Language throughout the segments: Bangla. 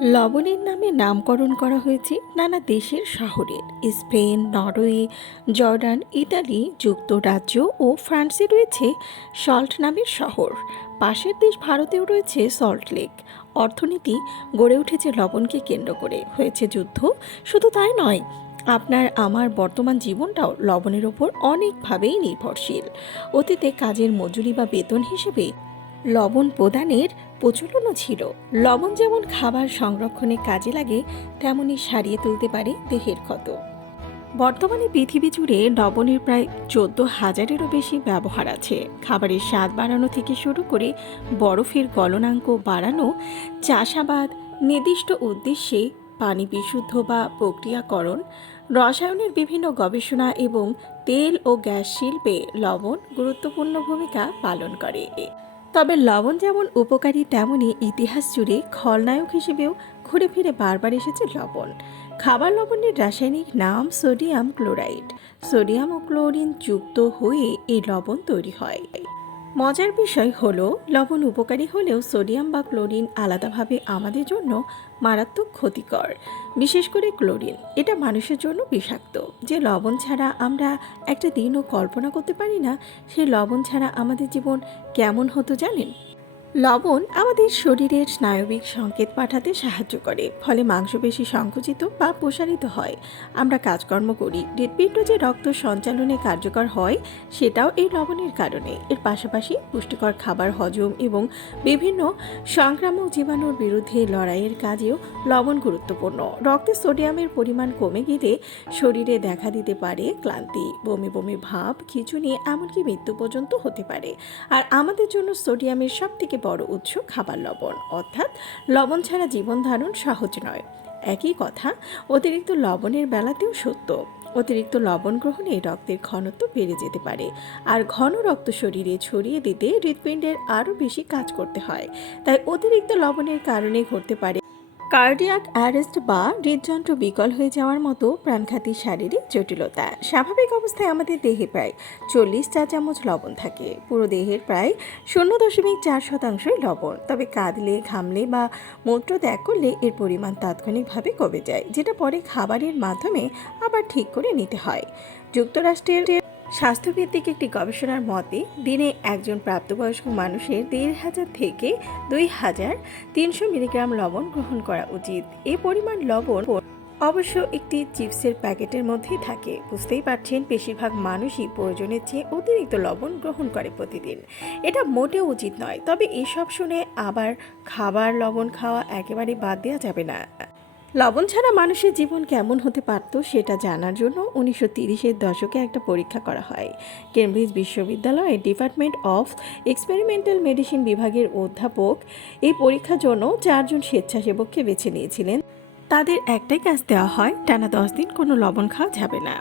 লবণের নামে নামকরণ করা হয়েছে নানা দেশের শহরের স্পেন, নরওয়ে, জর্ডান, ইতালি, যুক্তরাজ্য ও ফ্রান্সে রয়েছে সল্ট নামের শহর। পাশের দেশ ভারতেও রয়েছে সল্ট লেক। অর্থনীতি গড়ে উঠেছে লবণকে কেন্দ্র করে। হয়েছে যুদ্ধ, শুধু তাই নয়, আপনার আমার বর্তমান জীবনটাও লবণের ওপর অনেকভাবেই নির্ভরশীল। অতীতে কাজের মজুরি বা বেতন হিসেবে লবণ প্রদানের প্রচলনও ছিল। লবণ যেমন খাবার সংরক্ষণে কাজে লাগে তেমনই সারিয়ে তুলতে পারে দেহের ক্ষত। বর্তমানে পৃথিবী জুড়ে লবণের প্রায় চোদ্দ হাজারেরও বেশি ব্যবহার আছে। খাবারের স্বাদ বাড়ানো থেকে শুরু করে বরফের গলনাঙ্ক বাড়ানো, চাষাবাদ, নির্দিষ্ট উদ্দেশ্যে পানি বিশুদ্ধ বা প্রক্রিয়াকরণ, রসায়নের বিভিন্ন গবেষণা এবং তেল ও গ্যাস শিল্পে লবণ গুরুত্বপূর্ণ ভূমিকা পালন করে। তবে লবণ যেমন উপকারী তেমনই ইতিহাস জুড়ে খলনায়ক হিসেবেও ঘুরে ফিরে বারবার এসেছে লবণ। খাবার লবণের রাসায়নিক নাম সোডিয়াম ক্লোরাইড। সোডিয়াম ও ক্লোরিন যুক্ত হয়ে এই লবণ তৈরি হয়। মজার বিষয় হলো, লবণ উপকারী হলেও সোডিয়াম বা ক্লোরিন আলাদাভাবে আমাদের জন্য মারাত্মক ক্ষতিকর, বিশেষ করে ক্লোরিন। এটা মানুষের জন্য বিষাক্ত। যে লবণ ছাড়া আমরা একটা দিনও কল্পনা করতে পারি না সেই লবণ ছাড়া আমাদের জীবন কেমন হতো জানেন? লবণ আমাদের শরীরের স্নায়বিক সংকেত পাঠাতে সাহায্য করে, ফলে মাংসপেশি সংকুচিত বা প্রসারিত হয়। আমরা কাজকর্ম করি, হৃৎপিণ্ড যে রক্ত সঞ্চালনে কার্যকর হয়, সেটাও এই লবণের কারণে। এর পাশাপাশি পুষ্টিকর খাবার হজম এবং বিভিন্ন সংক্রামক জীবাণুর বিরুদ্ধে লড়াইয়ের কাজেও লবণ গুরুত্বপূর্ণ। রক্তে সোডিয়ামের পরিমাণ কমে গেলে শরীরে দেখা দিতে পারে ক্লান্তি, বমি বমি ভাব, খিচুনি, এমনকি মৃত্যু পর্যন্ত হতে পারে। আর আমাদের জন্য সোডিয়ামের সব থেকে বড় উৎস খাবার লবণ। অর্থাৎ লবণ ছাড়া জীবন ধারণ সহজ নয়। একই কথা, অতিরিক্ত লবণের বেলাতেও সত্য। অতিরিক্ত লবণ গ্রহণে রক্তের ঘনত্ব বেড়ে যেতে পারে। আর ঘন রক্ত শরীরে ছড়িয়ে দিতে হৃৎপিণ্ডের আরও বেশি কাজ করতে হয়। তাই অতিরিক্ত লবণের কারণে ঘটতে পারে কার্ডিয়াক অ্যারেস্ট বা হৃদযন্ত্র বিকল হয়ে যাওয়ার মতো প্রাণঘাতী শারীরিক জটিলতা। স্বাভাবিক অবস্থায় আমাদের দেহে প্রায় চল্লিশ চা চামচ লবণ থাকে। পুরো দেহের প্রায় শূন্য দশমিক চার শতাংশই লবণ। তবে কাঁদলে, ঘামলে বা মূত্র ত্যাগ করলে এর পরিমাণ তাৎক্ষণিকভাবে কমে যায়, যেটা পরে খাবারের মাধ্যমে আবার ঠিক করে নিতে হয়। যুক্তরাষ্ট্রের স্বাস্থ্যভিত্তিক একটি গবেষণার মতে, দিনে একজন প্রাপ্তবয়স্ক মানুষের দেড় হাজার থেকে দুই হাজার তিনশো মিলিগ্রাম লবণ গ্রহণ করা উচিত। এ পরিমাণ লবণ অবশ্য একটি চিপসের প্যাকেটের মধ্যেই থাকে। বুঝতেই পারছেন, বেশিরভাগ মানুষই প্রয়োজনের চেয়ে অতিরিক্ত লবণ গ্রহণ করে প্রতিদিন। এটা মোটেও উচিত নয়। তবে এসব শুনে আবার খাবার লবণ খাওয়া একেবারে বাদ দেওয়া যাবে না। লবণ ছাড়া মানুষের জীবন কেমন হতে পারত সেটা জানার জন্য উনিশশো তিরিশের দশকে একটা পরীক্ষা করা হয়। কেমব্রিজ বিশ্ববিদ্যালয়ের ডিপার্টমেন্ট অফ এক্সপেরিমেন্টাল মেডিসিন বিভাগের অধ্যাপক এই পরীক্ষার জন্য চারজন স্বেচ্ছাসেবককে বেছে নিয়েছিলেন। তাদের একটাই কাজ দেওয়া হয়, টানা দশ দিন কোনো লবণ খাওয়া যাবে না।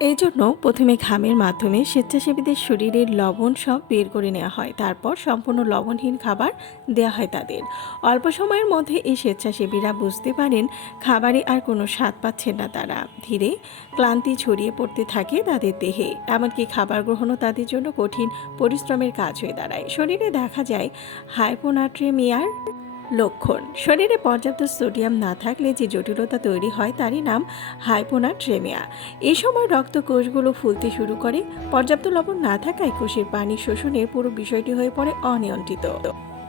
এই জন্য প্রথমে ঘামের মাধ্যমে স্বেচ্ছাসেবীদের শরীরের লবণ সব বের করে নেওয়া হয়। তারপর সম্পূর্ণ লবণহীন খাবার দেওয়া হয় তাদের। অল্প সময়ের মধ্যে এই স্বেচ্ছাসেবীরা বুঝতে পারেন খাবারে আর কোনো স্বাদ পাচ্ছেন না তারা। ধীরে ক্লান্তি ছড়িয়ে পড়তে থাকে তাদের দেহে। এমনকি খাবার গ্রহণও তাদের জন্য কঠিন পরিশ্রমের কাজ হয়ে দাঁড়ায়। শরীরে দেখা যায় হাইপোনাট্রেমিয়ার লক্ষণ। শরীরে পর্যাপ্ত সোডিয়াম না থাকলে যে জটিলতা তৈরি হয় তারই নাম হাইপোনাট্রেমিয়া। এই সময় রক্ত কোষগুলো ফুলতে শুরু করে। পর্যাপ্ত লবণ না থাকায় কোষের পানি শোষণের পুরো বিষয়টি হয়ে পড়ে অনিয়ন্ত্রিত।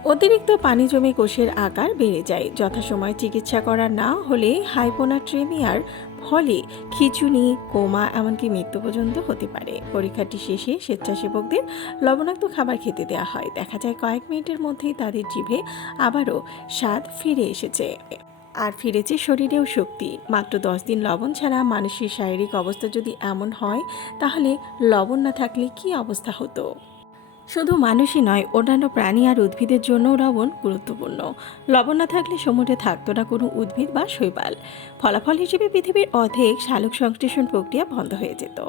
অতিরিক্ত পানি জমে কোষের আকার বেড়ে যায়। যথাসময়ে চিকিৎসা করা না হলে হাইপোনাট্রেমিয়ার ফলে খিচুনি, কোমা, এমনকি মৃত্যু পর্যন্ত হতে পারে। পরীক্ষাটি শেষে স্বেচ্ছাসেবকদের লবণাক্ত খাবার খেতে দেওয়া হয়। দেখা যায় কয়েক মিনিটের মধ্যেই তাদের জিভে আবারও স্বাদ ফিরে এসেছে। আর ফিরেছে শরীরেও শক্তি। মাত্র দশ দিন লবণ ছাড়া মানুষের শারীরিক অবস্থা যদি এমন হয়, তাহলে লবণ না থাকলে কি অবস্থা হতো? শুধু মানুষই নয়, অন্যান্য প্রাণী আর উদ্ভিদের জন্যও লবণ গুরুত্বপূর্ণ। লবণ না থাকলে সমুদ্রে থাকতো না কোনো উদ্ভিদ বা শৈবাল। ফলাফল হিসেবে পৃথিবীর অর্ধেক শালক সংশ্লেষণ প্রক্রিয়া বন্ধ হয়ে যেত।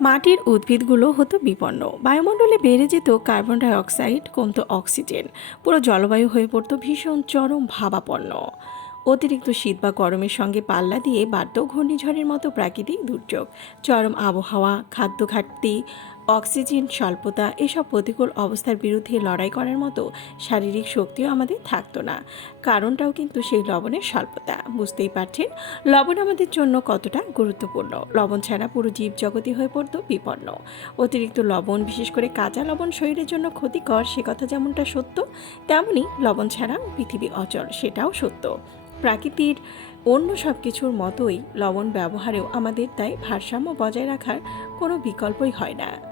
মাটির উদ্ভিদগুলো হতো বিপন্ন। বায়ুমণ্ডলে বেড়ে যেত কার্বন ডাই অক্সাইড কমতো অক্সিজেন। পুরো জলবায়ু হয়ে পড়তো ভীষণ চরম ভাবাপন্ন। অতিরিক্ত শীত বা গরমের সঙ্গে পাল্লা দিয়ে বাড়ত ঘূর্ণিঝড়ের মতো প্রাকৃতিক দুর্যোগ। চরম আবহাওয়া, খাদ্য ঘাটতি অক্সিজেন, স্বল্পতা এসব প্রতিকূল অবস্থার বিরুদ্ধে লড়াই করার মতো শারীরিক শক্তিও আমাদের থাকতো না। কারণটাও কিন্তু সেই লবণের স্বল্পতা। বুঝতেই পারছেন? লবণ আমাদের জন্য কতটা গুরুত্বপূর্ণ। লবণ ছাড়া পুরো জীবজগতই হয়ে পড়তো বিপন্ন। অতিরিক্ত লবণ, বিশেষ করে কাঁচা লবণ শরীরের জন্য ক্ষতিকর, সে কথা যেমনটা সত্য তেমনি লবণ ছাড়া পৃথিবী অচল, সেটাও সত্য। প্রাকৃতির অন্য সব কিছুর মতোই লবণ ব্যবহারেও আমাদের তাই ভারসাম্য বজায় রাখার কোনো বিকল্পই হয় না।